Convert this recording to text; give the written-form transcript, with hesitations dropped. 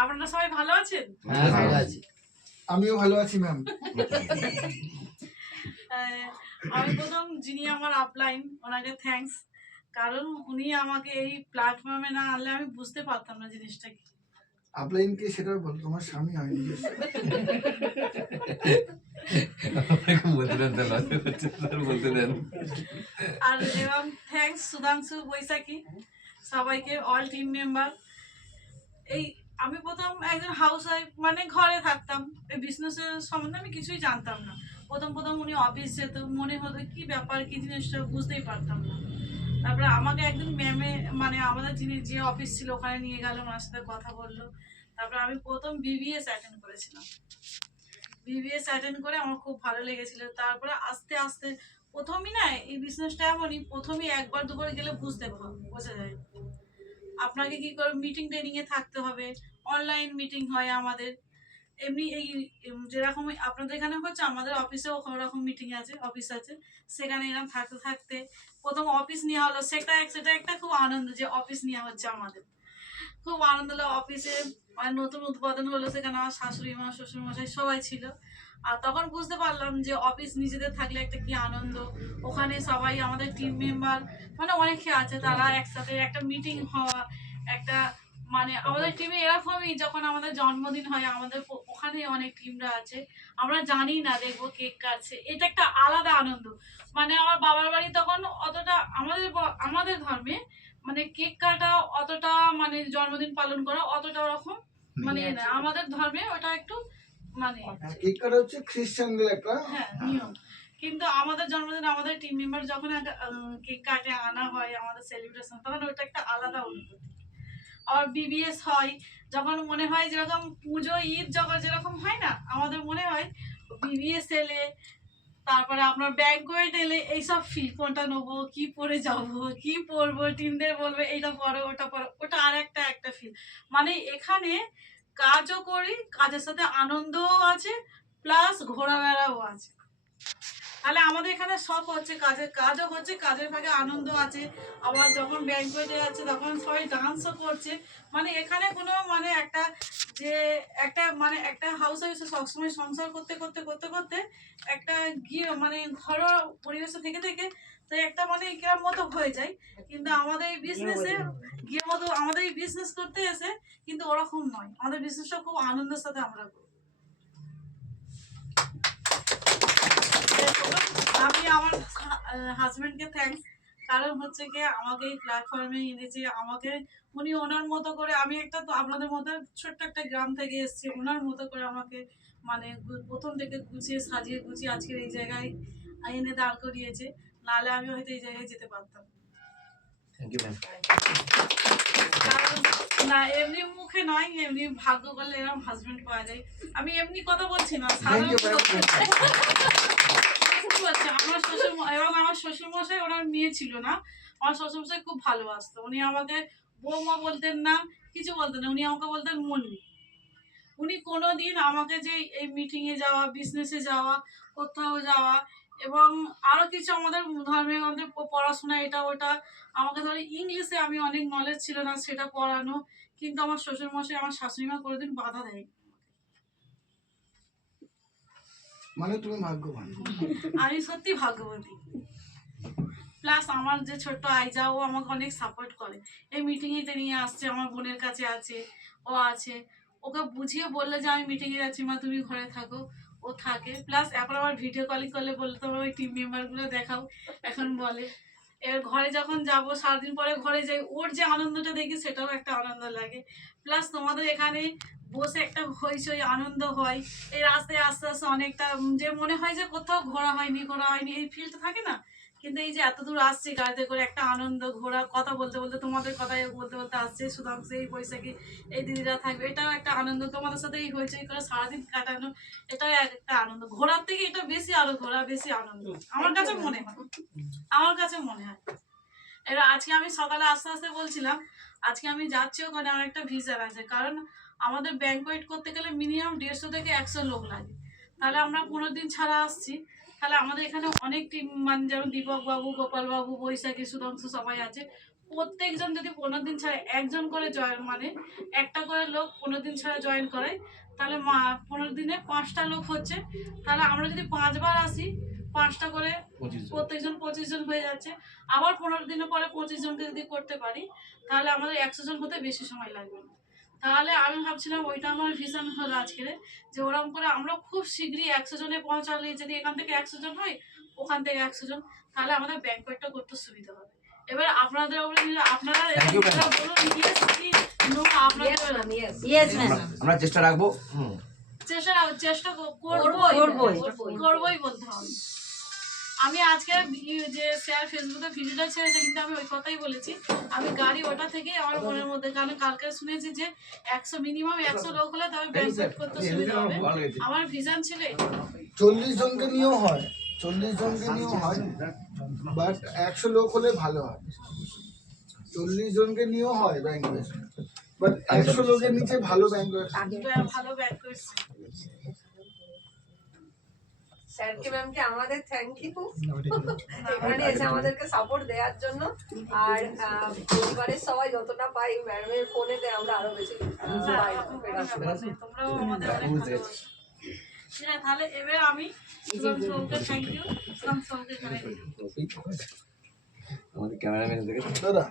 আপনারা সবাই ভালো আছেন? হ্যাঁ ভালো আছি। আমিও ভালো আছি ম্যাম। আমি প্রথম যিনি আমার আপলাইন ওনাকে থ্যাঙ্কস, কারণ উনি আমাকে এই প্ল্যাটফর্মে না আনলে আমি বুঝতে পারতাম না জিনিসটা কি। আপলাইন কে সেটা বল, তোমার স্বামী হয় নিজস্ব। আর এবং থ্যাঙ্কস সুধাংশু বৈশাখী, সবাইকে, অল টিম মেম্বার। এই আমি প্রথম একজন হাউস ওয়াইফ, মানে ঘরে থাকতাম, এই বিজনেসের সম্বন্ধে আমি কিছুই জানতাম না। প্রথম উনি অফিস যেত, মনে হতো কি ব্যাপার, কি জিনিসটা বুঝতেই পারতাম না। তারপরে আমাকে একদিন ম্যামে, মানে আমাদের যিনি যে অফিস ছিল ওখানে নিয়ে গেল, ওনার সাথে কথা বললো। তারপরে আমি প্রথম বিবিএস অ্যাটেন্ড করেছিলাম। বিবিএস অ্যাটেন্ড করে আমার খুব ভালো লেগেছিল। তারপরে আস্তে আস্তে প্রথমই না, এই বিজনেসটা এমনই, প্রথমে একবার দুবার গেলে বোঝা যায়। আপনাকে কি করে মিটিং ট্রেনিং এ থাকতে হবে, অনলাইন মিটিং হয় আমাদের। এমনি এই যেরকম আপনাদের এখানে হচ্ছে, আমাদের অফিসেও ওরকম মিটিং আছে, অফিস আছে। সেখানে এরকম থাকতে থাকতে প্রথম অফিস নেওয়া হলো। সেটা একটা খুব আনন্দ যে অফিস নেওয়া হচ্ছে আমাদের, খুব আনন্দ হলো। অফিসে মানে নতুন উদ্বোধন হলো, সেখানে আমার শাশুড়ি মা, শ্বশুর মশাই সবাই ছিল। আর তখন বুঝতে পারলাম যে অফিস নিজেদের থাকলে একটা কি আনন্দ। ওখানে সবাই আমাদের টিম মেম্বার, মানে অনেকে আছে, তারা একসাথে একটা মিটিং হওয়া, একটা মানে আমাদের টিমে এরকমই, যখন আমাদের জন্মদিন হয়, আমাদের ওখানে অনেক টিমরা আছে, আমরা জানি না দেখবো কেক কাটছে, এটা একটা আলাদা আনন্দ। মানে আমার বাবার বাড়ি তখন অতটা আমাদের ধর্মে মানে কেক কাটা অতটা, মানে জন্মদিন পালন করা অতটা ওরকম মানে না, আমাদের ধর্মে ওটা একটু মানে কেক কাটা হচ্ছে খ্রিস্টানদের একটা নিয়ম। কিন্তু আমাদের জন্মদিন আমাদের টিম মেম্বার যখন কেক কাটে আনা হয় আমাদের সেলিব্রেশন, তখন ওটা একটা আলাদা অনুভূতি। আর বিবিএস হয় যখন মনে হয় যেরকম পুজো ঈদ যখন যেরকম হয় না, আমাদের মনে হয় বিবিএস এলে, তারপরে আপনার ব্যাংকোয়েট এলে এইসব ফিল, কোনটা নেবো, কি পরে যাবো, কি পরবো, টিমদের বলবে এইটা পরো ওটা পরো, ওটা আর একটা ফিল। মানে এখানে কাজও করি, কাজের সাথে আনন্দও আছে, প্লাস ঘোরাফেরাও আছে। তাহলে আমাদের এখানে সব হচ্ছে, কাজও হচ্ছে, কাজের ফাঁকে আনন্দ আছে। আবার যখন ব্যাংকোয়েটে আছে তখন সবাই ডান্সও করছে। মানে এখানে কোনো মানে একটা হাউস ওয়াইফ সবসময় সংসার করতে করতে করতে করতে একটা গিয়ে মানে ঘরোয়া পরিবেশে থেকে থেকে তো একটা মানে কিরম মতো হয়ে যায়। কিন্তু আমাদের এই বিজনেসে গিয়ে মতো, আমাদের এই বিজনেস করতে এসে কিন্তু ওরকম নয়, আমাদের বিজনেসটা খুব আনন্দের সাথে আমরা করি। আমি আমার হাজবেন্ডকে থ্যাঙ্কস, কারণ হচ্ছে গিয়ে আমাকে এই প্ল্যাটফর্মে এনেছে। আমাকে উনি ওনার মতো করে, আমি একটা তো আপনাদের মতো ছোট্ট একটা গ্রাম থেকে এসেছি, ওনার মতো করে আমাকে মানে প্রথম থেকে গুছিয়ে সাজিয়ে গুছিয়ে আজকের এই জায়গায় এনে দাঁড় করিয়েছে। নাহলে আমি হয়তো এই জায়গায় যেতে পারতাম না। এমনি মুখে নয়, এমনি ভাগ্য করলে এরকম হাজবেন্ড পাওয়া যায়। আমি এমনি কথা বলছি না, আমার শ্বশুর এবং আমার শ্বশুর মশাই, ওনার মেয়ে ছিল না। আমার শ্বশুর মশাই খুব ভালোবাসতো। উনি আমাকে বৌমা বলতেন না, কিছু বলতেন না, উনি আমাকে বলতেন মনি। উনি কোনোদিন আমাকে যে এই মিটিংয়ে যাওয়া, বিজনেসে যাওয়া, কোথাও যাওয়া, এবং আরো কিছু আমাদের ধর্মের মধ্যে পড়াশোনা এটা ওটা, আমাকে ধরে ইংলিশে আমি অনেক নলেজ ছিল না, সেটা পড়ানো, কিন্তু আমার শ্বশুর মশাই, আমার শাশুড়ি মা কোনোদিন বাধা দেয়নি। মানে তুমি ভাগ্যবান। আমি সত্যি ভাগ্যবতী। প্লাস আমার যে ছোট্ট আইজা, ও আমাকে অনেক সাপোর্ট করে। এই মিটিংয়ে নিয়ে আসছে, আমার বোনের কাছে আছে, ও আছে। ওকে বুঝিয়ে বললে যে আমি মিটিংয়ে যাচ্ছি মা, তুমি ঘরে থাকো, ও থাকে। প্লাস এখন আবার ভিডিও কলিং করলে বললে তোমার ওই টিম মেম্বারগুলো দেখাও, এখন বলে। এবার ঘরে যখন যাব, সারাদিন পরে ঘরে যাই, ওর যে আনন্দটা দেখি সেটাও একটা আনন্দ লাগে। প্লাস তোমাদের এখানে বসে একটা হইচই আনন্দ হয়, এই রাস্তায় আস্তে আস্তে অনেকটা যে মনে হয় যে কোথাও ঘোরা হয়নি এই ফিলটা থাকে না। কিন্তু এই যে এত দূর আসছি গাড়িতে করে, একটা আনন্দ, ঘোরা, কথা বলতে বলতে, তোমাদের কথাই বলতে বলতে আসছে, সুধাংশু, এই বৈশাখী, এই দিদিরা থাকবে, এটাও একটা আনন্দ। তোমাদের সাথে এই হইচই করে সারাদিন কাটানো, এটাও একটা আনন্দ। ঘোরার থেকে এটা বেশি, আরো ঘোরা বেশি আনন্দ আমার কাছে মনে হয়, এবার আজকে আমি সকালে আস্তে আস্তে বলছিলাম, আজকে আমি যাচ্ছি ওখানে, আমার একটা ভিসার আছে। কারণ আমাদের ব্যাংকোয়েট করতে গেলে মিনিমাম 150 থেকে 100 লোক লাগে। তাহলে আমরা 15 দিন ছাড়া আসছি। তাহলে আমাদের এখানে অনেক টিম, মানে যেমন দীপক বাবু, গোপাল বাবু, বৈশাখী, সুধাংশু সবাই আছে। প্রত্যেকজন যদি 15 দিন ছাড়া একজন করে জয়েন, মানে একটা করে লোক 15 দিন ছাড়া জয়েন করে, তাহলে 15 দিনে 5টা লোক হচ্ছে। তাহলে আমরা যদি 5 বার আসি, 5টা করে প্রত্যেকজন 25 জন হয়ে যাচ্ছে। আবার 15 দিনের পরে 25 জনকে যদি করতে পারি, তাহলে আমাদের 100 জন হতে বেশি সময় লাগবে না। তাহলে আমি ভাবছিলাম, ওইটা আমার ভিশন হলো আজকের, যে ওরকম করে আমরা খুব শীঘ্রই 100 জনে পৌঁছালে, যদি এখান থেকে 100 জন হয়, ওখান থেকে 100 জন, তাহলে আমাদের ব্যাংকোয়েটটা করতে সুবিধা হবে। এবার আপনাদের আপনারা বলুন ইয়েস কি নো। আপনাদের আমরা চেষ্টা রাখবো। চেষ্টা করবোই বলতে হবে। আমি আজকে যে স্যার ফেসবুকে ভিডিওটা ছেড়েছে, কিন্তু আমি ওই কথাই বলেছি, আমি গাড়ি ওটা থেকেই আমার মনের মধ্যে, কারণ কালকে শুনেছি যে 100 মিনিমাম 100 লোক হলে তবে ব্যাংকোয়েট করতে সুবিধা হবে। আমার ভিশন ছিল 40 জনকে নিয়েও হয়, 40 জনকে নিয়েও হয়, বাট 100 লোক হলে ভালো হয়। 40 জনকে নিয়েও হয় ব্যাংকোয়েট, বাট 100 লোকের নিচে ভালো ব্যাংকোয়েট। ভালো ব্যাংকোয়েট। স্যারকে ম্যামকে আমাদের থ্যাংক ইউ এখানে এসে আমাদেরকে সাপোর্ট দেওয়ার জন্য। আর পরিবারের সবাই যতটা পাই ম্যাডামের ফোনে দেয়, আমরা আরো বেশি পাই। তোমরাও আমাদের অনেক ভালো। ঠিক আছে, তাহলে এবার আমি সুদাংশুকে থ্যাংক ইউ। সুদাংশুকে এখানে আমাদের ক্যামেরাম্যান দেখে দাদা